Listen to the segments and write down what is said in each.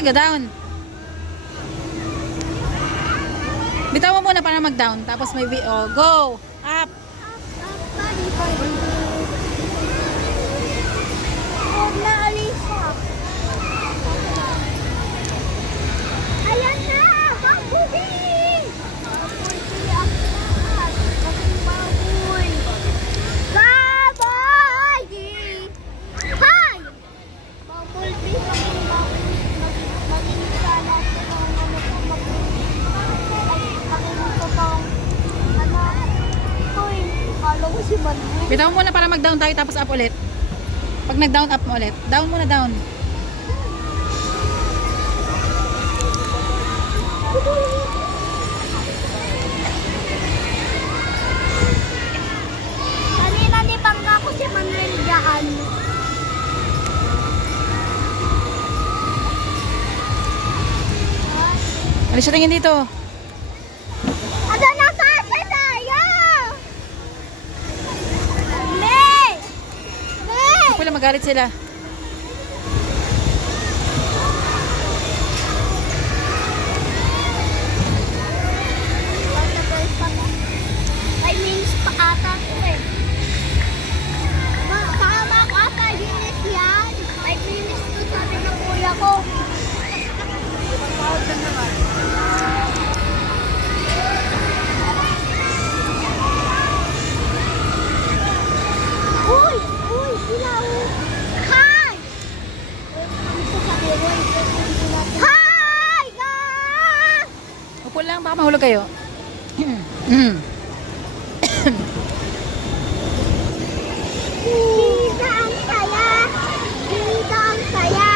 nag-down? Bitaw mo muna para mag-down. Tapos may oh, go! Up! Huwag na, Alisa. Ayan na! Babuhi! Babuhi ang lahat. Maging baboy. Baboy! Hi! Bumblebee, maging baboy. Maging sana totoong maging totoong uy, kala ko si Manwin. Bitaw mo muna para mag-down tayo tapos up ulit. Pag nag-down, up mo ulit. Down muna, down. Kanina ni bangga ko si Manuel dyan. Alicia, tingin dito. Ada na kasi tayo! May! May! Hindi pala magalit sila. Ay, minutes pa ata ito eh. Tama ka, 5 minutes yan. 5 minutes to sabi ng kuya ko. Uy! Uy! Sila oh! Hi! Hi! Guys! Upo lang, baka mahulog kayo. Bida ang saya! Bida ang saya!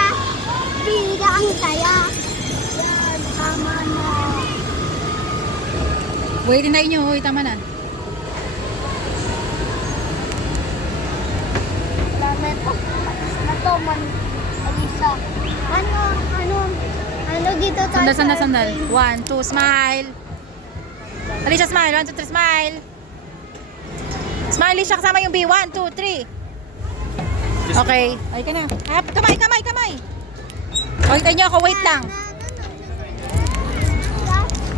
Bida ang saya! Yan, tama na. Wait, hintayin nyo. Uy, tama na. Dami po. Na to, Alisa. Ano dito tayo? Sandal, sandal, sandal. 1, 2, smile. Alicia, smile. 1, 2, 3, smile. Smile, Alicia, kasama yung B. 1, 2, 3. Okay. Ay ka na. Up. Kamay, kamay, kamay. O, hintayin nyo ako. Wait lang.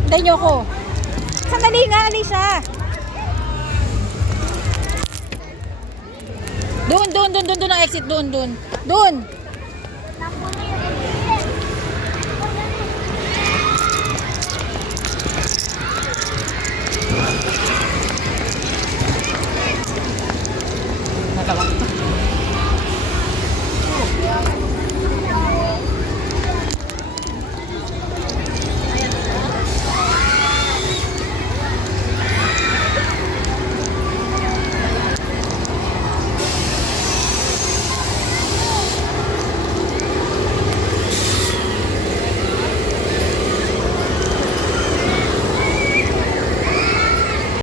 Hintayin nyo ako. Sandali nga, Alicia. Doon ang exit. Doon.